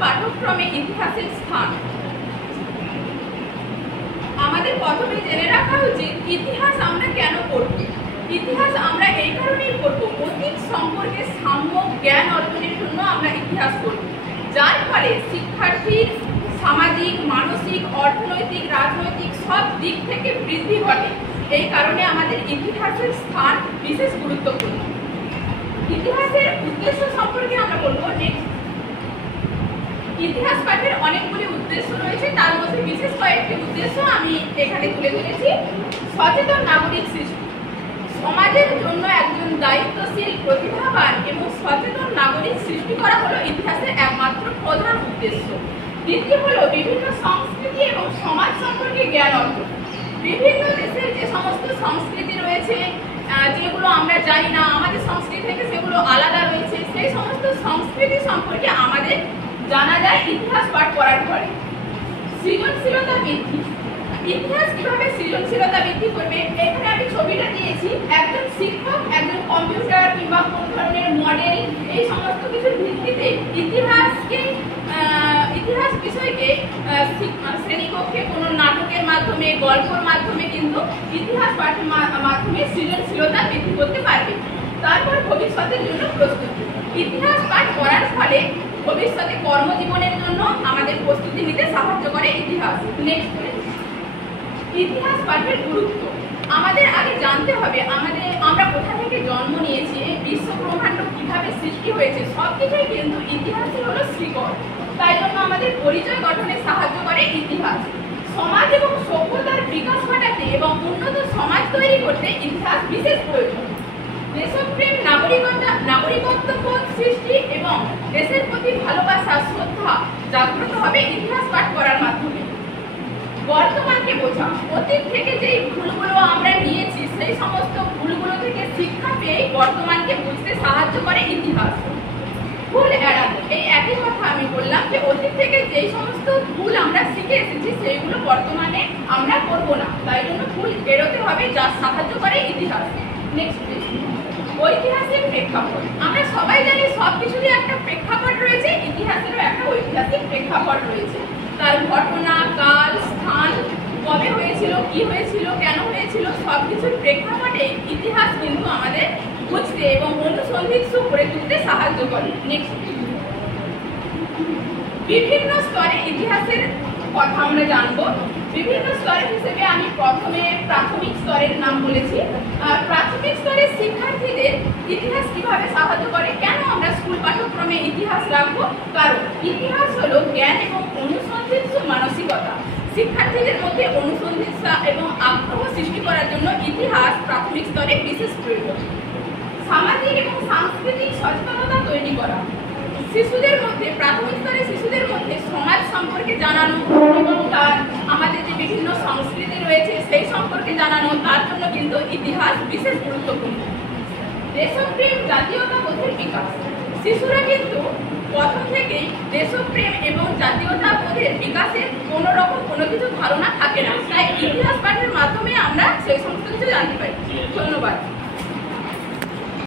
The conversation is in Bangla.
পাঠ্যক্রমে ইতিহাসের স্থান। আমাদের প্রথমে জেনে রাখা উচিত ইতিহাস আমরা কেন পড়ব। ইতিহাস আমরা এই কারণেই পড়ব, অতীত সম্পর্কে সাম্যক জ্ঞান অর্জনের জন্য আমরা ইতিহাস পড়ব, যার ফলে শিক্ষার্থীর সামাজিক, মানসিক, অর্থনৈতিক, রাজনৈতিক সব দিক থেকে বৃদ্ধি ঘটে। এই কারণে আমাদের ইতিহাসের স্থান বিশেষ গুরুত্বপূর্ণ। ইতিহাসের উদ্দেশ্য সম্পর্কে আমরা বলবো। ইতিহাস পাঠের অনেকগুলি উদ্দেশ্য রয়েছে, তার মধ্যে বিশেষ কয়েকটি উদ্দেশ্য আমি এখানে তুলে ধরেছি। সচেতন নাগরিক সৃষ্টি, সমাজের জন্য একজন দায়িত্বশীল, প্রতিভাবান এবং সচেতন নাগরিক সৃষ্টি করা হলো ইতিহাসের একমাত্র প্রধান উদ্দেশ্য। দ্বিতীয় হলো বিভিন্ন সংস্কৃতি এবং সমাজ সম্পর্কে জ্ঞান অর্জন। বিভিন্ন দেশের যে সমস্ত সংস্কৃতি রয়েছে, যেগুলো আমরা জানি না, আমাদের সংস্কৃতি থেকে সেগুলো আলাদা রয়েছে, সেই সমস্ত সংস্কৃতি সম্পর্কে আমাদের জানা যায় ইতিহাস পাঠ করার পরে। সৃজনশীলতা বৃদ্ধি, ইতিহাস কিভাবে সৃজনশীলতা বৃদ্ধি করবে, এখানে আমি ছবিটা দিয়েছি। একজন শিক্ষক একজন কম্পিউটার কিংবা কোন ধরনের মডেল, এই সমস্ত কিছুর ভিত্তিতে ইতিহাস বিষয়কে শ্রেণীকক্ষে কোনো নাটকের মাধ্যমে, গল্পের মাধ্যমে কিন্তু ইতিহাস পাঠের মাধ্যমে সৃজনশীলতা বৃদ্ধি করতে পারবে। তারপর ভবিষ্যতের জন্য প্রস্তুতি, ইতিহাস পাঠ করার ফলে ভবিষ্যতে কর্মজীবনের জন্য আমাদের প্রস্তুতি নিতে সাহায্য করে ইতিহাস। নেক্সট, ইতিহাস পাঠের গুরুত্ব। আমাদের আগে জানতে হবে আমরা কোথা থেকে জন্ম নিয়েছি, বিশ্ব ব্রহ্মাণ্ড কিভাবে সৃষ্টি হয়েছে, সবকিছুই কিন্তু ইতিহাসের হলো শিকড়। তাই জন্য আমাদের পরিচয় গঠনে সাহায্য করে ইতিহাস। সমাজ এবং সভ্যতার বিকাশ ঘটাতে এবং উন্নত সমাজ তৈরি করতে ইতিহাস বিশেষ প্রয়োজন। দেশপ্রেম, নাগরিকত্ববোধ সৃষ্টি এবং দেশের প্রতি ভালোবাসা, শ্রদ্ধা জাগ্রত হবে ইতিহাস পাঠ করার মাধ্যমে। বর্তমানকে বোঝা, অতীত থেকে যেই ভুলগুলো আমরা নিয়েছি সেই সমস্ত ভুলগুলো থেকে শিক্ষা পেয়ে বর্তমানকে বুঝতে সাহায্য করে ইতিহাস। ভুল এড়ানো, এই একই কথা আমি বললাম যে অতীত থেকে যেই সমস্ত ভুল আমরা শিখে এসেছি সেইগুলো বর্তমানে আমরা করব না, তাই জন্য ভুল এড়োতে হবে, যা সাহায্য করে ইতিহাস। নেক্সট, ঐতিহাসিক প্রেক্ষাপট। আমরা সবাই জানি সবকিছুরই একটা প্রেক্ষাপট রয়েছে, ইতিহাসেরও একটা ঐতিহাসিক প্রেক্ষাপট রয়েছে। তার ঘটনা, কাল, স্থান, কবে হয়েছিল, কি হয়েছিল, কেন হয়েছিল, সবকিছুর প্রেক্ষাপটে ইতিহাস কিন্তু আমাদের বুঝতে এবং অনুসন্ধিৎসু করে তুলতে সাহায্য করে। নেক্সট, বিভিন্ন স্তরে ইতিহাসের কথা আমরা জানবো। বিভিন্ন স্তরের হিসেবে আমি প্রথমে প্রাথমিক স্তরের নাম বলেছি। প্রাথমিক স্তরের শিক্ষার্থীদের ইতিহাস কিভাবে সাহায্য করে, কেন আমরা স্কুল পাঠ্যক্রমে ইতিহাস রাখবো, কারণ ইতিহাস হলো জ্ঞান এবং অনুসন্ধিৎসু মানসিকতা। শিক্ষার্থীদের মধ্যে অনুসন্ধিৎসা এবং আগ্রহ সৃষ্টি করার জন্য ইতিহাস প্রাথমিক স্তরে বিশেষ প্রয়োজন। সামাজিক এবং সাংস্কৃতিক সচেতনতা তৈরি করা, শিশুদের মধ্যে, প্রাথমিক স্তরে শিশুদের মধ্যে সমাজ সম্পর্কে জানানো এবং আমাদের যে বিভিন্ন সংস্কৃতি রয়েছে সেই সম্পর্কে জানানো, তার জন্য কিন্তু ইতিহাস বিশেষ গুরুত্বপূর্ণ। দেশপ্রেম, জাতীয়তাবোধের বিকাশ, শিশুরা কিন্তু প্রথম থেকেই দেশপ্রেম এবং জাতীয়তাবোধের বিকাশের কোনো কিছু ধারণা থাকে না, তাই ইতিহাস পাঠের মাধ্যমে আমরা সেই সমস্ত কিছু জানতে পারি। ধন্যবাদ।